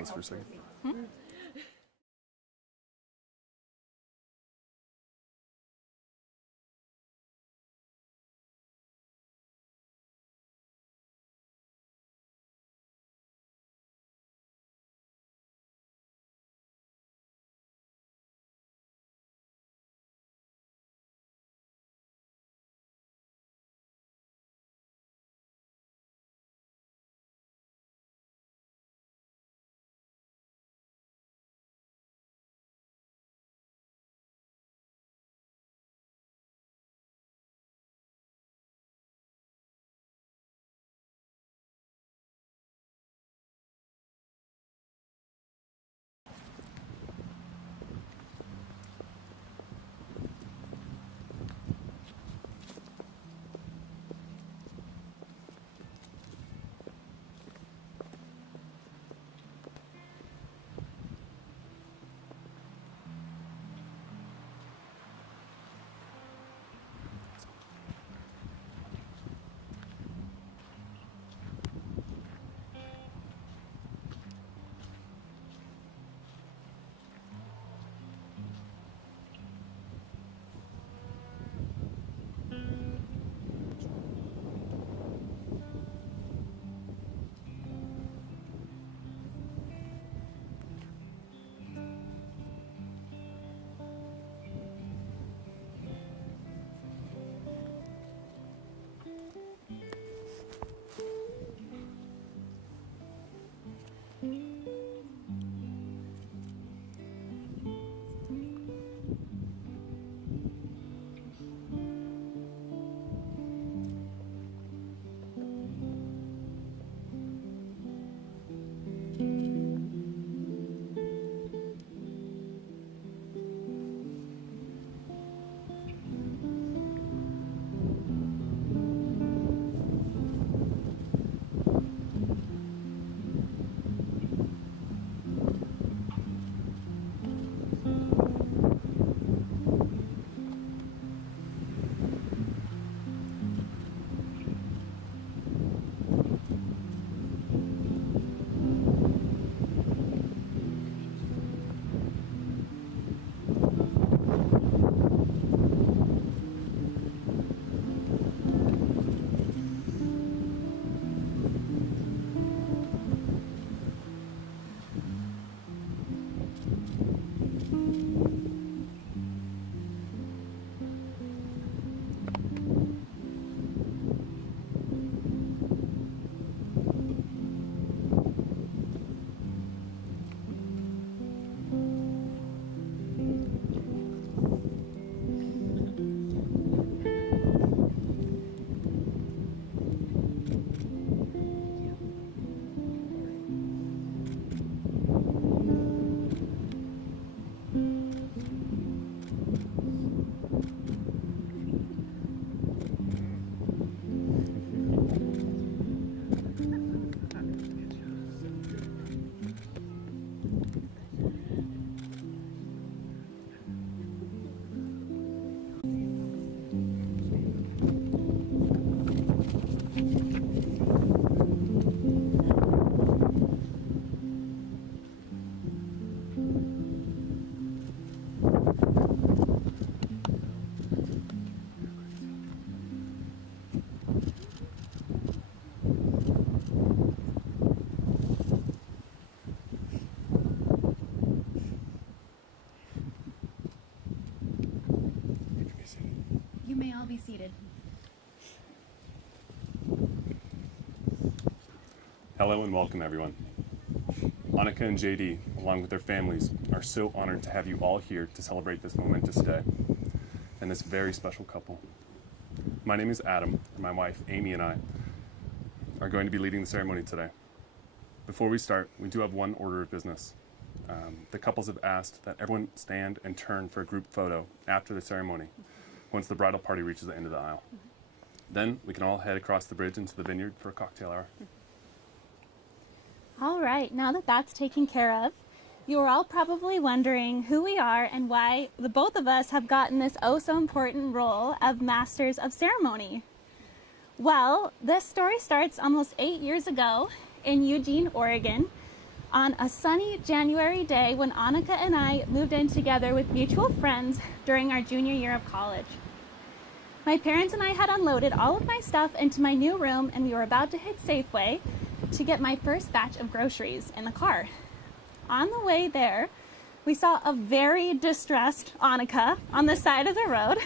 this for a second. You may all be seated. Hello and welcome, everyone. Annika and JD, along with their families, are so honored to have you all here to celebrate this momentous day and this very special couple. My name is Adam, and my wife, Amy, and I are going to be leading the ceremony today. Before we start, we do have one order of business. The couples have asked that everyone stand and turn for a group photo after the ceremony, once the bridal party reaches the end of the aisle. Then we can all head across the bridge into the vineyard for a cocktail hour. All right, now that that's taken care of, you're all probably wondering who we are and why the both of us have gotten this oh so important role of Masters of Ceremony. Well, this story starts almost 8 years ago in Eugene, Oregon, on a sunny January day when Annika and I moved in together with mutual friends during our junior year of college. My parents and I had unloaded all of my stuff into my new room, and we were about to hit Safeway to get my first batch of groceries in the car. On the way there, we saw a very distressed Annika on the side of the road,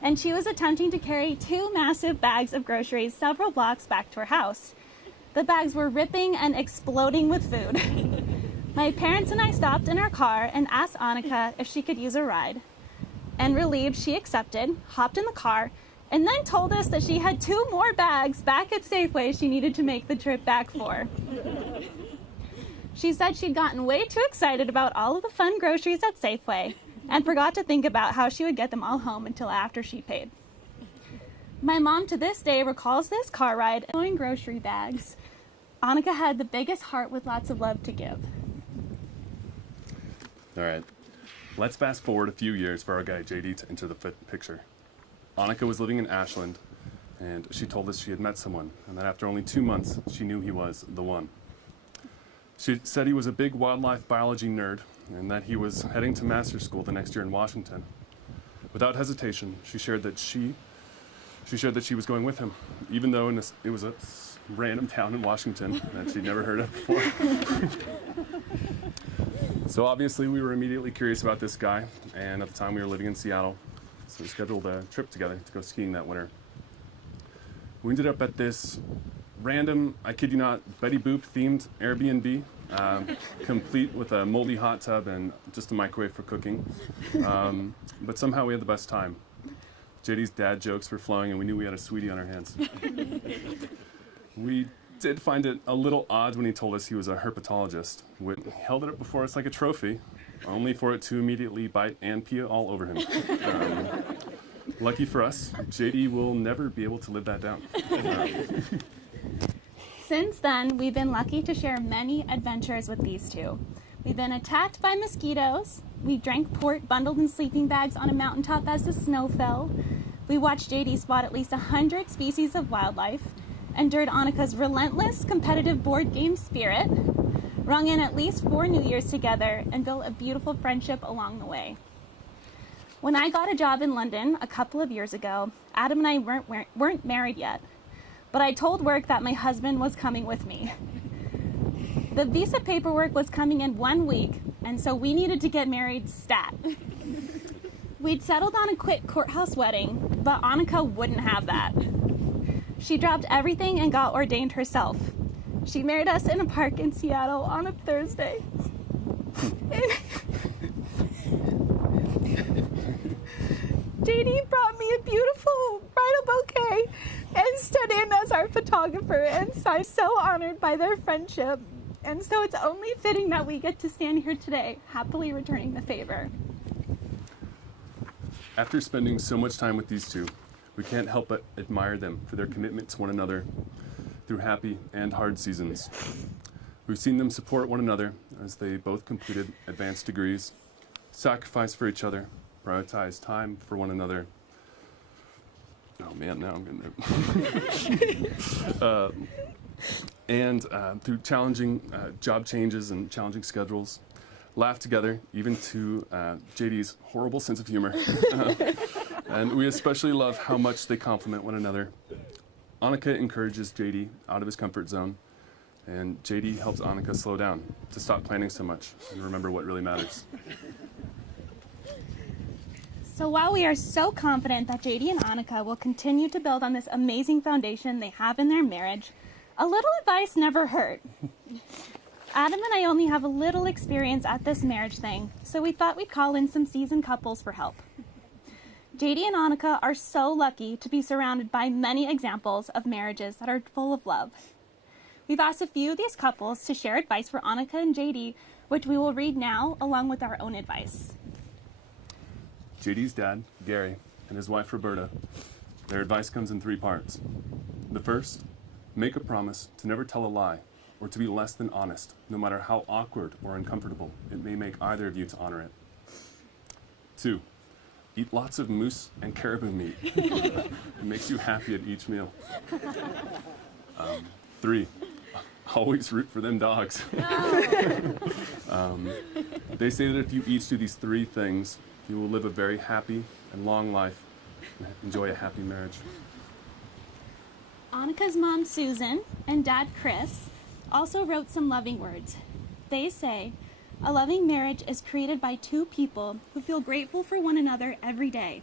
and she was attempting to carry 2 massive bags of groceries several blocks back to her house. The bags were ripping and exploding with food. My parents and I stopped in our car and asked Annika if she could use a ride. And relieved, she accepted, hopped in the car, and then told us that she had 2 more bags back at Safeway she needed to make the trip back for. She said she'd gotten way too excited about all of the fun groceries at Safeway and forgot to think about how she would get them all home until after she paid. My mom to this day recalls this car ride and throwing grocery bags. Annika had the biggest heart with lots of love to give. All right, let's fast forward a few years for our guy JD to enter the picture. Annika was living in Ashland, and she told us she had met someone, and that after only 2 months, she knew he was the one. She said he was a big wildlife biology nerd, and that he was heading to master's school the next year in Washington. Without hesitation, she shared that she was going with him, even though it was a random town in Washington that she'd never heard of before. So obviously we were immediately curious about this guy, and at the time we were living in Seattle, so we scheduled a trip together to go skiing that winter. We ended up at this random, I kid you not, Betty Boop themed Airbnb, complete with a moldy hot tub and just a microwave for cooking. But somehow we had the best time. JD's dad jokes were flowing, and we knew we had a sweetie on our hands. We did find it a little odd when he told us he was a herpetologist. We held it up before us like a trophy, only for it to immediately bite and pee all over him. Lucky for us, JD will never be able to live that down. Since then, we've been lucky to share many adventures with these two. We've been attacked by mosquitoes. We drank port bundled in sleeping bags on a mountaintop as the snow fell. We watched JD spot at least 100 species of wildlife, endured Annika's relentless competitive board game spirit, rung in at least 4 New Years together, and built a beautiful friendship along the way. When I got a job in London a couple of years ago, Adam and I weren't married yet, but I told work that my husband was coming with me. The visa paperwork was coming in 1 week, and so we needed to get married stat. We'd settled on a quick courthouse wedding, but Annika wouldn't have that. She dropped everything and got ordained herself. She married us in a park in Seattle on a Thursday. JD brought me a beautiful bridal bouquet and stood in as our photographer, and I'm so honored by their friendship. And so it's only fitting that we get to stand here today, happily returning the favor. After spending so much time with these two, we can't help but admire them for their commitment to one another through happy and hard seasons. We've seen them support one another as they both completed advanced degrees, sacrificed for each other, prioritized time for one another. Oh man, now I'm getting there. And through challenging job changes and challenging schedules, laugh together, even to JD's horrible sense of humor. And we especially love how much they complement one another. Annika encourages JD out of his comfort zone, and JD helps Annika slow down, to stop planning so much and remember what really matters. So while we are so confident that JD and Annika will continue to build on this amazing foundation they have in their marriage, a little advice never hurt. Adam and I only have a little experience at this marriage thing, so we thought we'd call in some seasoned couples for help. JD and Annika are so lucky to be surrounded by many examples of marriages that are full of love. We've asked a few of these couples to share advice for Annika and JD, which we will read now along with our own advice. JD's dad, Gary, and his wife, Roberta, their advice comes in 3 parts. The first, make a promise to never tell a lie or to be less than honest, no matter how awkward or uncomfortable it may make either of you to honor it. 2, eat lots of moose and caribou meat. It makes you happy at each meal. 3, always root for them dogs. They say that if you each do these 3 things, you will live a very happy and long life and enjoy a happy marriage. Annika's mom, Susan, and dad, Chris, also wrote some loving words. They say, a loving marriage is created by 2 people who feel grateful for one another every day.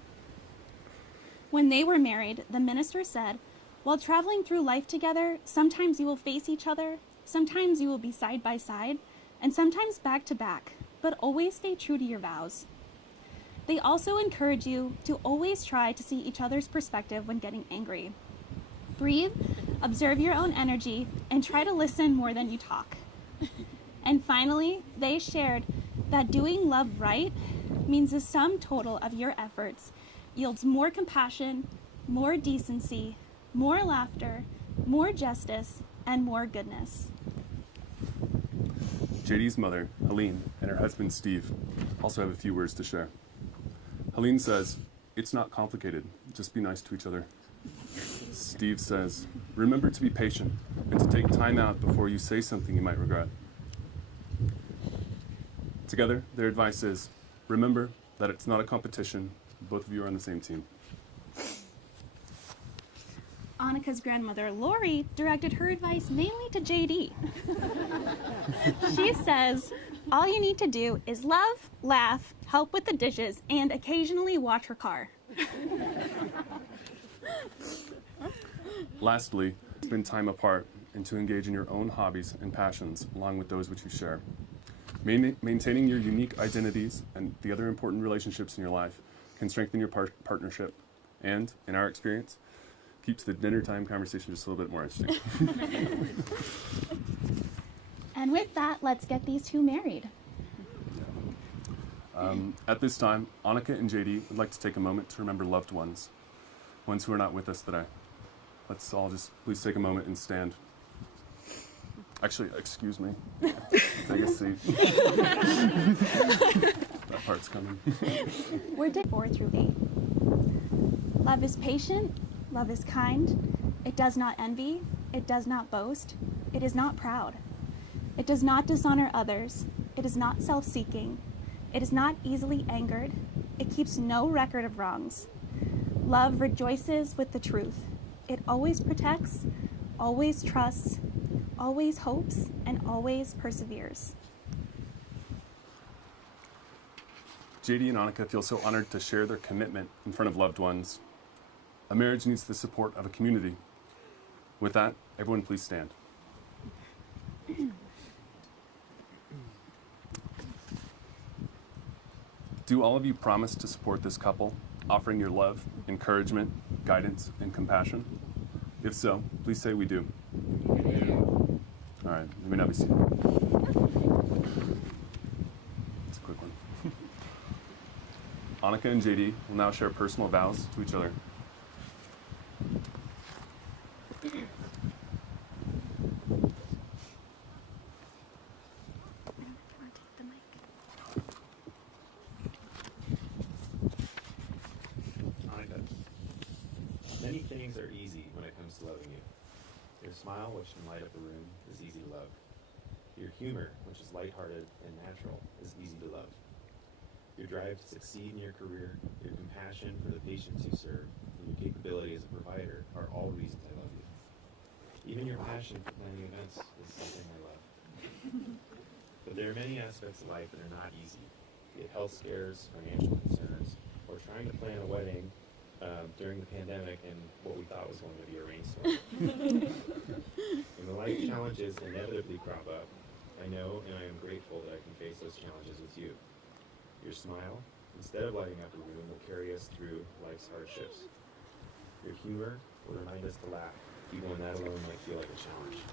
When they were married, the minister said, while traveling through life together, sometimes you will face each other, sometimes you will be side by side, and sometimes back to back, but always stay true to your vows. They also encourage you to always try to see each other's perspective when getting angry. Breathe, observe your own energy, and try to listen more than you talk. And finally, they shared that doing love right means the sum total of your efforts yields more compassion, more decency, more laughter, more justice, and more goodness. JD's mother, Helene, and her husband, Steve, also have a few words to share. Helene says, it's not complicated, just be nice to each other. Steve says, remember to be patient and to take time out before you say something you might regret. Together, their advice is, remember that it's not a competition, both of you are on the same team. Annika's grandmother, Lori, directed her advice mainly to JD. She says, all you need to do is love, laugh, help with the dishes, and occasionally wash her car. Lastly, spend time apart and to engage in your own hobbies and passions along with those which you share. Maintaining your unique identities and the other important relationships in your life can strengthen your partnership and, in our experience, keeps the dinner time conversation just a little bit more interesting. And with that, let's get these 2 married. At this time, Annika and JD would like to take a moment to remember loved ones who are not with us today. Let's all just please take a moment and stand. Actually, excuse me. Take a seat. That part's coming. We're day 4 through 8. Love is patient. Love is kind. It does not envy. It does not boast. It is not proud. It does not dishonor others. It is not self-seeking. It is not easily angered. It keeps no record of wrongs. Love rejoices with the truth. It always protects, always trusts, always hopes, and always perseveres. JD and Annika feel so honored to share their commitment in front of loved ones. A marriage needs the support of a community. With that, everyone please stand. Do all of you promise to support this couple, offering your love, encouragement, guidance, and compassion? If so, please say we do. All right, you may now be seated. It's a quick one. Annika and JD will now share personal vows to each other. Annika, many things are easy when it comes to loving you. Your smile, which can light up a room, is easy to love. Your humor, which is lighthearted and natural, is easy to love. Your drive to succeed in your career, your compassion for the patients you serve, and your capability as a provider are all reasons I love you. Even your passion for planning events is something I love. But there are many aspects of life that are not easy, be it health scares, financial concerns, or trying to plan a wedding during the pandemic and what we thought was going to be a rainstorm. When the life challenges inevitably crop up, I know and I am grateful that I can face those challenges with you. Your smile, instead of lighting up a room, will carry us through life's hardships. Your humor will remind us to laugh, even when that alone might feel like a challenge.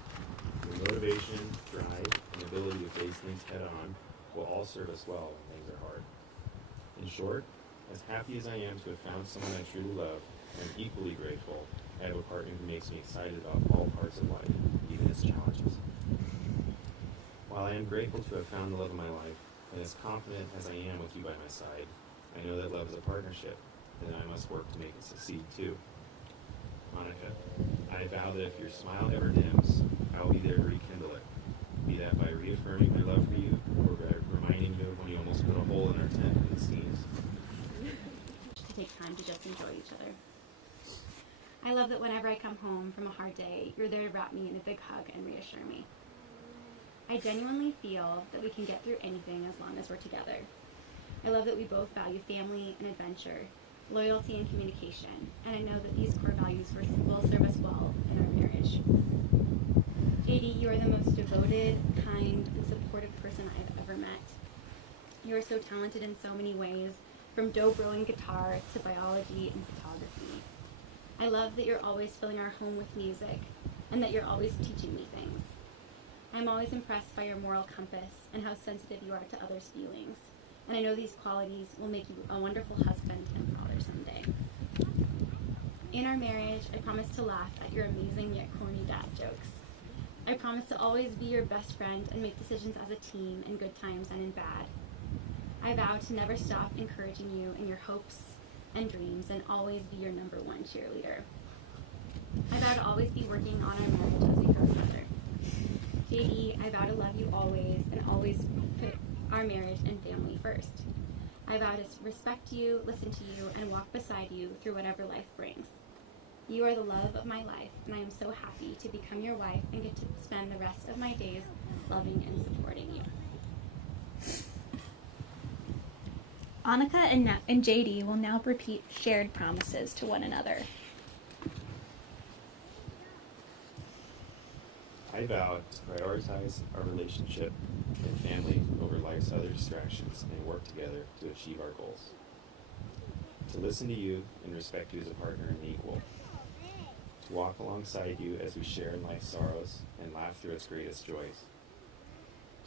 Your motivation, drive, and ability to face things head on will all serve us well when things are hard. In short, as happy as I am to have found someone I truly love, I'm equally grateful I have a partner who makes me excited about all parts of life, even its challenges. While I am grateful to have found the love of my life, and as confident as I am with you by my side, I know that love is a partnership, and I must work to make it succeed too. Annika, I vow that if your smile ever dims, I will be there to rekindle it. Be that by reaffirming my love for you, or by reminding you of when you almost put a hole in our tent and it sneezed. To take time to just enjoy each other. I love that whenever I come home from a hard day, you're there to wrap me in a big hug and reassure me. I genuinely feel that we can get through anything as long as we're together. I love that we both value family and adventure, loyalty and communication, and I know that these core values will serve us well in our marriage. JD, you are the most devoted, kind, and supportive person I've ever met. You are so talented in so many ways, from dobro and guitar to biology and photography. I love that you're always filling our home with music, and that you're always teaching me things. I'm always impressed by your moral compass and how sensitive you are to others' feelings, and I know these qualities will make you a wonderful husband and father someday. In our marriage, I promise to laugh at your amazing yet corny dad jokes. I promise to always be your best friend and make decisions as a team in good times and in bad. I vow to never stop encouraging you in your hopes and dreams and always be your number one cheerleader. I vow to always be working on our marriage as we grow together. JD, I vow to love you always and always put our marriage and family first. I vow to respect you, listen to you, and walk beside you through whatever life brings. You are the love of my life, and I am so happy to become your wife and get to spend the rest of my days loving and supporting you. Annika and JD will now repeat shared promises to one another. I vow to prioritize our relationship and family over life's other distractions and work together to achieve our goals. To listen to you and respect you as a partner and equal. To walk alongside you as we share in life's sorrows and laugh through its greatest joys.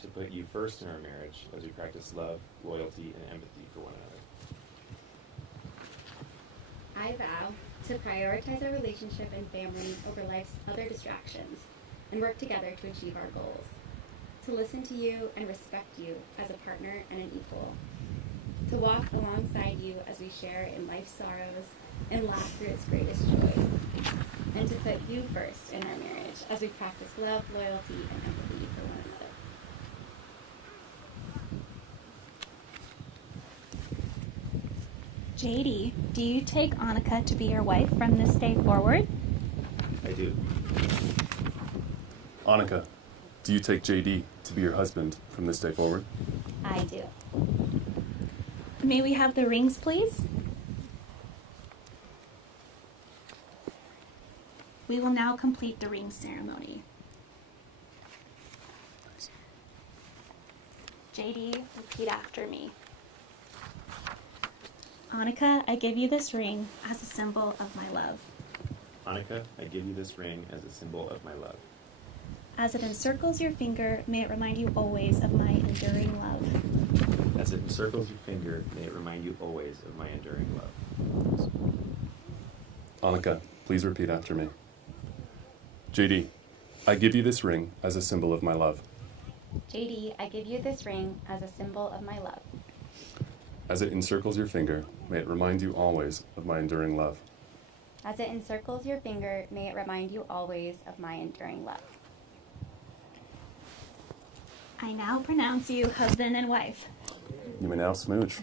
To put you first in our marriage as we practice love, loyalty, and empathy for one another. I vow to prioritize our relationship and family over life's other distractions and work together to achieve our goals. To listen to you and respect you as a partner and an equal. To walk alongside you as we share in life's sorrows and laugh through its greatest joys. And to put you first in our marriage as we practice love, loyalty, and empathy for one another. JD, do you take Annika to be your wife from this day forward? I do. Annika, do you take JD to be your husband from this day forward? I do. May we have the rings, please? We will now complete the ring ceremony. JD, repeat after me. Annika, I give you this ring as a symbol of my love. Annika, I give you this ring as a symbol of my love. As it encircles your finger, may it remind you always of my enduring love. As it encircles your finger, may it remind you always of my enduring love. Annika, please repeat after me. JD, I give you this ring as a symbol of my love. JD, I give you this ring as a symbol of my love. As it encircles your finger, may it remind you always of my enduring love. As it encircles your finger, may it remind you always of my enduring love. I now pronounce you husband and wife. You may now smooch.